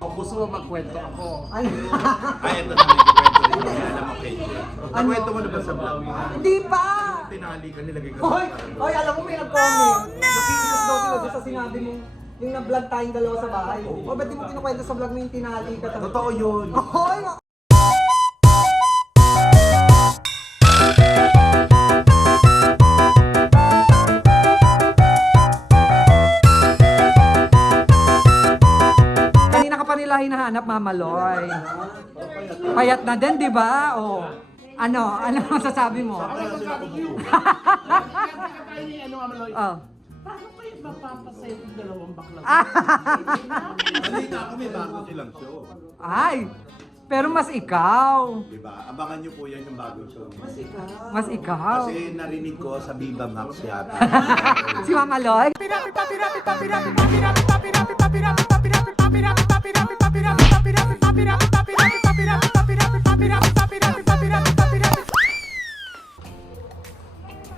Gusto mo magkwento ako? Ay, Ito na may kwento rin. Kaya alam mo, KJ. Nakwento mo na ba sa vlog? hindi pa! Tinali ka, nilagay ka Hoy! sa Hoy, alam mo may nag-comment. Nakikiyos daw sila doon sa sinabi mo, yung na-vlog tayong dalawa sa bahay. O, ba't di mo kinukwento sa vlog mo yung tinali ka? Totoo yun. Hoy! Kanina ka pa nila hinahanap, Mama Loy. Payat na din, di ba? O, ano masasabi mo? Oh. Paano kayo mapapasaya yung dalawang bakla? Malita ako, may bago silang show. Ay, pero mas ikaw. Diba? Abangan nyo po yan yung bagong show. Mas ikaw. Kasi narinig ko sa Viva Max yata. Si Mama Loy.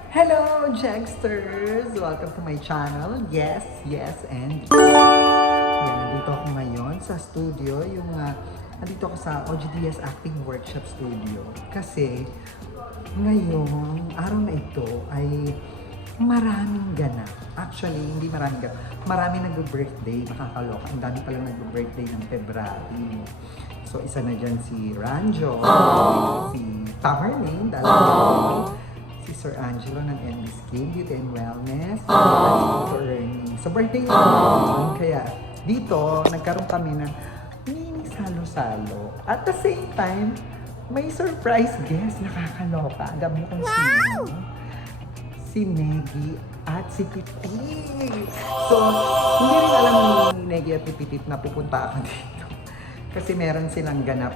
Hello, Jagsters! Welcome to my channel. Yes, and yan, nandito ako ngayon sa studio. Nandito ako sa OGDS Acting Workshop Studio. Kasi ngayong araw na ito ay maraming ganap. Actually, hindi maraming ganap. Maraming nag-birthday. Nakakaloka. Ang dami palang nag-birthday ng February. So, isa na dyan si Ranjo, si Tamerlane, si Sir Angelo ng MB Skin, Beauty and Wellness, at si Dr. Ernie. So, birthday na naman. Kaya, dito, nagkaroon kami ng mini salo-salo. At the same time, may surprise guest. Nakakaloka. Alam mo kung sino? Si Negi at si Pitit. So, hindi rin alam ni Negi at si Pitit na pupunta ako dito. Kasi meron silang ganap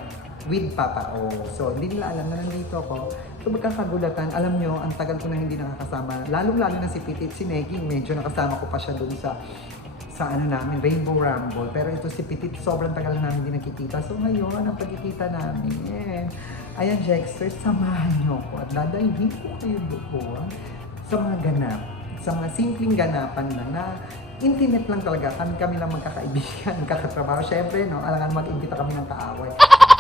with Papa O. So, hindi nila alam na nandito ako. So, magkakagulatan. Alam nyo, ang tagal ko na hindi nakakasama. Lalong-lalo na si Pitit, si Negi, medyo nakasama ko pa siya doon sa namin, Rainbow Rumble. Pero ito si Pitit, sobrang tagal na namin hindi nakikita. So, ngayon, ang pagkikita namin. Ayan, Jexter, samahan nyo ko at dadalhin ko kayo doon sa mga ganap, sa mga simpleng ganapan lang na intimate lang talaga. Kami lang magkakaibigan, magkakatrabaho. Siyempre, no, alangan mag-imbita kami ng kaaway.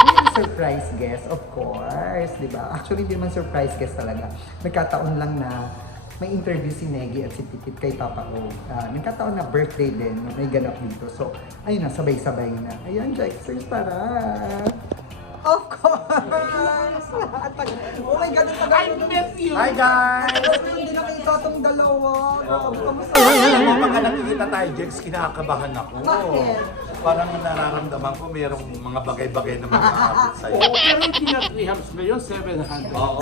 May surprise guest, of course, di ba? Actually, hindi man surprise guest talaga. Nagkataon lang na may interview si Negi at si Pitit kay Papa O. Nagkataon na birthday din, may ganap dito. So, ayun na, sabay-sabay na. Ayan, Jexers, tara! Of course! Oh my God, ang tagal I miss you! Hi guys! Hindi nakita itong dalawa. Kamusta? Alam mo, pagka nakikita tayo, Jex, kinakabahan ako. Bakit? Parang nararamdaman ko mayroong mga bagay-bagay na makakapit sa'yo. Oo, pero yung pinag-rehabs ngayon, 700. Oo.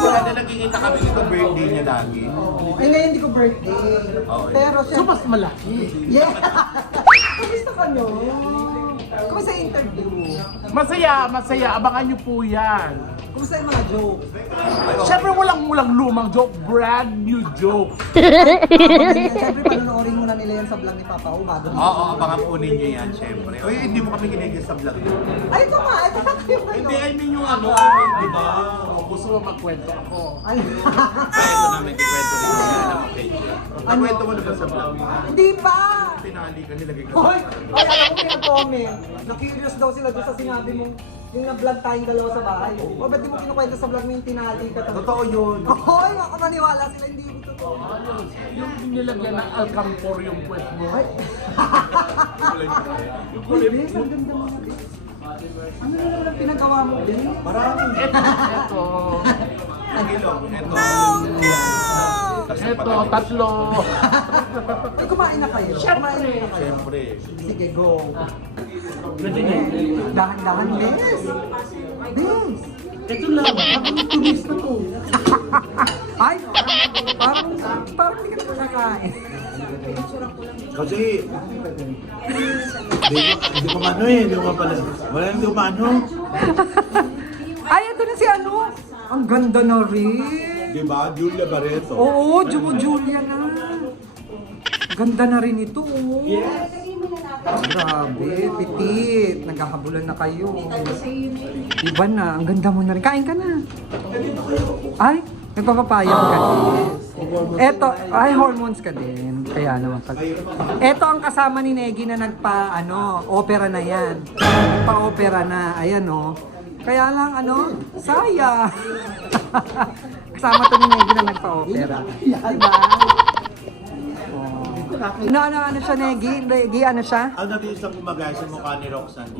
Wala na nakikita kami nito birthday niya lagi. Ay, ngayon hindi ko birthday. Okay. Pero So, siya... mas malaki. Yeah! Kamusta ka nyo? Kamusta yung interview? Masaya. Abangan niyo po yan. Kamusta yung mga jokes? Siyempre, walang lumang joke. Brand new joke. Siyempre, panonoorin muna nila yan sa vlog ni Papa O. Bago Oo, abangan po ninyo yan, syempre. Oy, hindi mo kami ginigil sa vlog nyo. Ay, ito nga! Ito nga yung ano. Hindi, I mean yung ano, di ba? Gusto mo magkwento ako? Ay, Ito na may kwento rin. Kaya alam mo, KJ. Nakwento mo na ba sa vlog? hindi pa! Tinali ka, nilagay ka Hoy! sa Hoy, alam mo may nag-comment. Na-curious daw sila doon sa sinabi mo yung na-vlog tayong dalawa sa bahay. O, ba't di mo kinukwento sa vlog mo yung tinali ka? Totoo yun. Hoy, ako maniwala sila, hindi mo totoo. Yung nilagyan ng alcampor yung puwet mo. Ay, Yung Uy, kulip Bes, ang ganda mo. Bes. Ano na naman ang pinagawa mo, Bes? Maraming Ito. ilong. Ito. Ito, tatlo. Ay, kumain na kayo. Kumain na kayo. Siyempre. Sige, go. Dahan-dahan, Bes. Bes. Ito lang. Habang tumis na to. Ay, parang hindi ka na nakakain. Kasi, hindi ko mano eh. Hindi ko pala. Wala hindi ko mano. Ay, ito na si ano. Ang ganda na rin. Di ba? Julia Barreto. Oo, Julia na. Ganda na rin ito. Oh. Grabe, Pitit. Naghahabulan na kayo. Iba na, ang ganda mo na rin. Kain ka na. Ay, nagpapapayag ka. Yes. Eto, ay hormones ka din. Kaya naman pag... Eto ang kasama ni Negi na opera na yan. Nagpa-opera na. Ayan o. Kaya lang saya. Kasama to ni Negi na nagpa-opera. Diba? Ano siya, Negi? Negi, ano siya? Ang natin sa kumagay sa mukha ni Roxanne.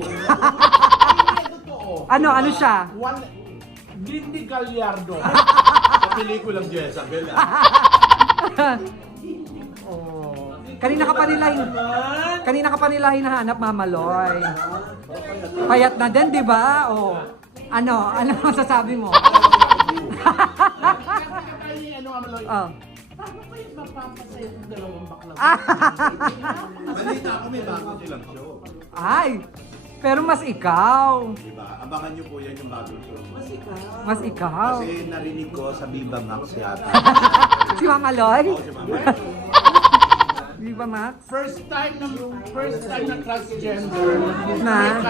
Ano siya? Lindy Gallardo. Sa pelikulang Jezabel. Kanina ka pa nila hinahanap, Mama Loy. Payat na din, di ba? Ano masasabi mo? Paano kayo mapapasaya ng dalawang bakla? Balita ako may bago silang show. Ay! Pero mas ikaw. Diba? Abangan niyo po yan yung bagong show. Mas ikaw. Kasi narinig ko sa Viva Max yata. Si Mama Loy? Oo, si Mama. Viva Max? First time na transgender Na?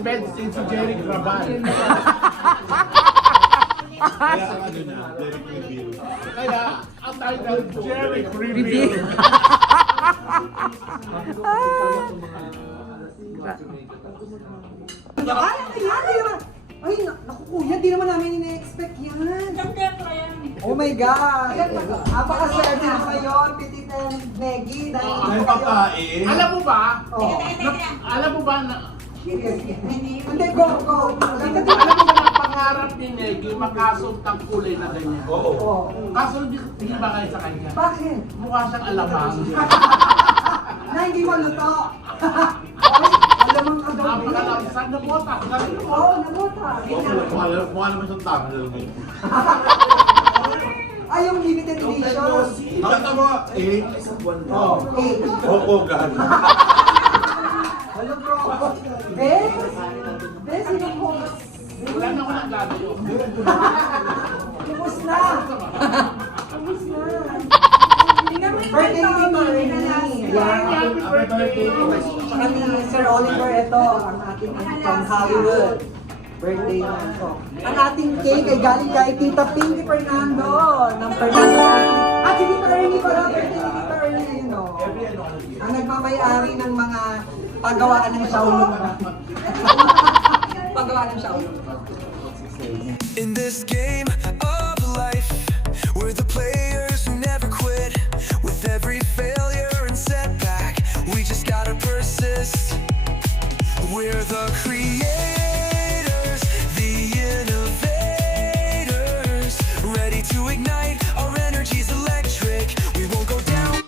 medicine si Jerry Grabal. Kaya ang Derek Reveal. Kaya ang title Jerry Reveal. Reveal. Ay, naku kuya, di naman namin ina-expect yan. Oh my God! Apakaswerte na ngayon, Petit and Negi. May pagkain. Alam mo ba? Alam mo ba na Hindi, go! alam mo ba na pangarap ni Negi makasot ng kulay na ganyan? Oo. Kaso hindi ba kayo sa kanya? Bakit? Mukha siyang alamang. Na hindi mo luto. Alamang ka daw. Napakalamsan na botas. Oo, nabuta. Mukha naman siyang tama na lang. Ay, yung limited edition. Nakita mo, Oo, gano'n. Hello, bro. Bes? Bes, sino po? Wala na ako ng gagawin. Tapos na. Birthday ni Marini. Happy birthday! Saka ni Sir Oliver, ito, ang ating from Hollywood. Birthday na ito. Ang ating cake ay galing kay Tita Pinky Fernando ng Fernando. Si Tita Ernie pala, birthday ni Tita Ernie, ang nagmamayari ng mga paggawaan ng Shaolin. Paggawaan ng Shaolin. In this game of life, we're the players who never quit. With every failure and setback, we just gotta persist. We're the creators, the innovators, ready to ignite. Our energy's electric. We won't go down.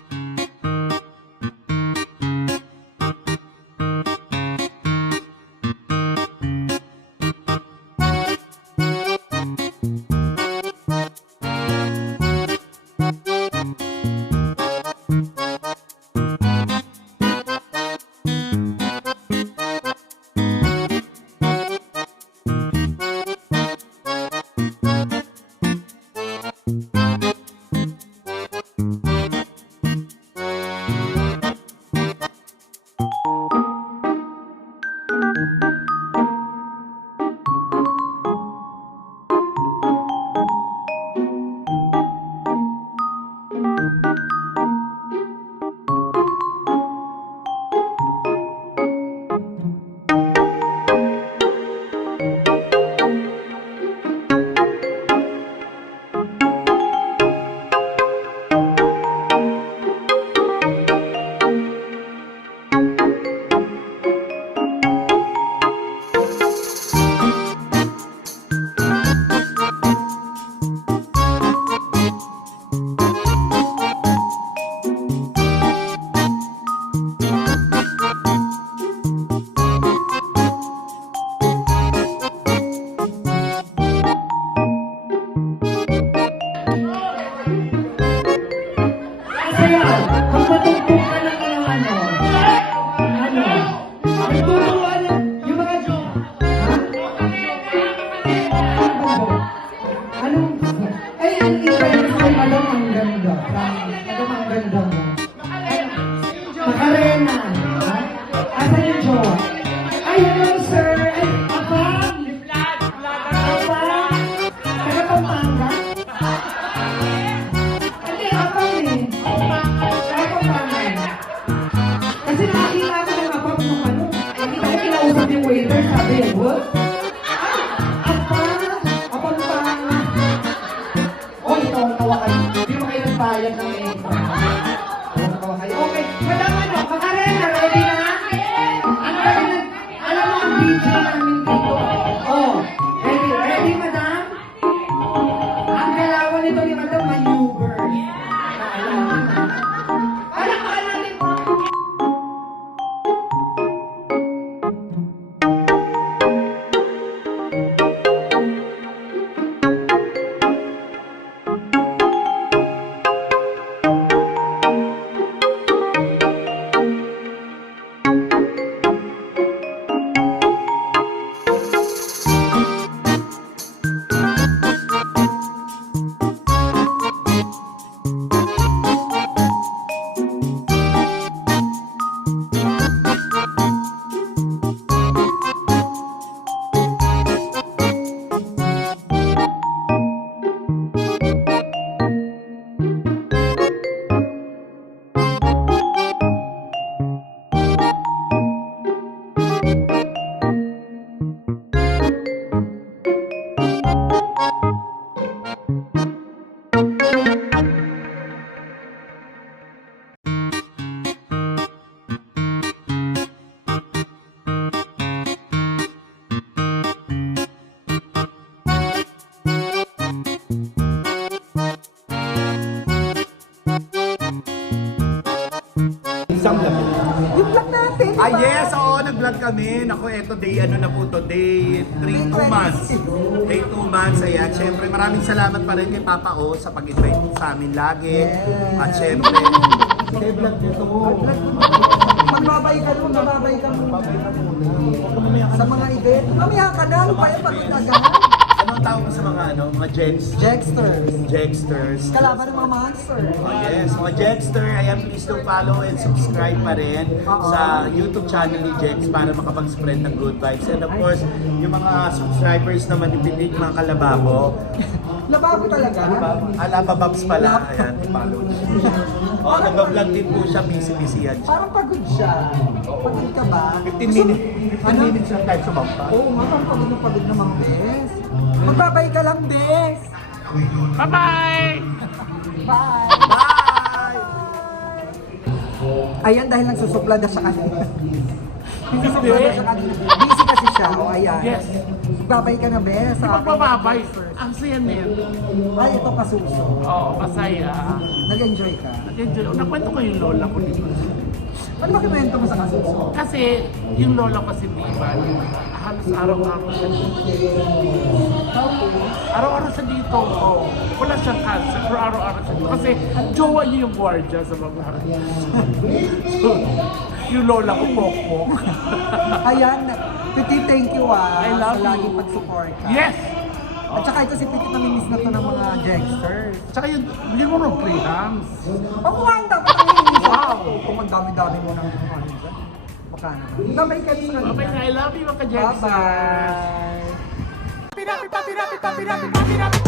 waiter, sabi yan, what? Oy, tawa kayo. Hindi mo kayo nagbayad ng extra. Tawa kayo. Okay, madam, ano, Macarena, ready na? Ano ready na? Alam mo ang DJ namin dito. Oh, ready, madam? Ang galawan nito ni madam, maneuver. Palakpakan natin. Isang gabi. Yung vlog natin, Ah, yes, oo, nag-vlog kami. Naku, eto, day, ano na po to, day 3, 2 months. Day 2 months, ayan. Siyempre, maraming salamat pa rin kay Papa O sa pag-invite sa amin lagi. At siyempre, day vlog dito ko. Magbabay ka nun, mababay ka nun. Sa mga event. Mamaya ka na, ano pa yung pagod agad? Anong tawag mo sa mga, mga Jexters. Jexters? Kalaban ng mga monster. Oh, yes, mga Jexter, ayan, please do follow and subscribe pa rin sa YouTube channel ni Jex para makapag-spread ng good vibes. And of course, yung mga subscribers na manipinig, mga kalababo, Lababo talaga. Alabababs pala, ayan, follow niyo. Oh, nag-vlog din po siya, busy-busy yan siya. Parang pagod siya. Pagod ka ba? 15 minutes lang tayo sumampa. Oo, parang pagod na mga bes. Magbabay ka lang, bes. Bye-bye! Bye! Bye! Ayan, dahil nagsusuplada siya kanina. Nagsusuplada siya kanina. Busy kasi siya. O, ayan. Yes. Magbabay ka na, bes. Di magbababay first. Ang saya nito. Ay, ito kasuso. Oo, masaya. Nag-enjoy ka. Nag-enjoy. Nakwento ko yung lola ko dito. Ano ba kinuwento mo sa kasuso? Kasi yung lola ko si Diva, halos araw-araw siya dito. Araw-araw siya dito. Oh. Wala siyang cancer, pero araw-araw siya dito. Kasi jowa niya yung guardia sa mga so, yung lola ko, pokpok. Ayan, Petit, thank you I love sa laging you. pag-support ka. Yes! At saka ito si Petit namimiss na to ng mga Jexters. Tsaka yun, bigyan mo ng free hands. Pakuhaan dapat ang hihingi sa Wow. kung magdami-dami mo ng ano dyan. Baka naman. Babay ka sa kanila. Okay na, I love you, mga Jackson. Bye-bye! Pirapi, papi, rapi, papi, rapi, papi, rapi,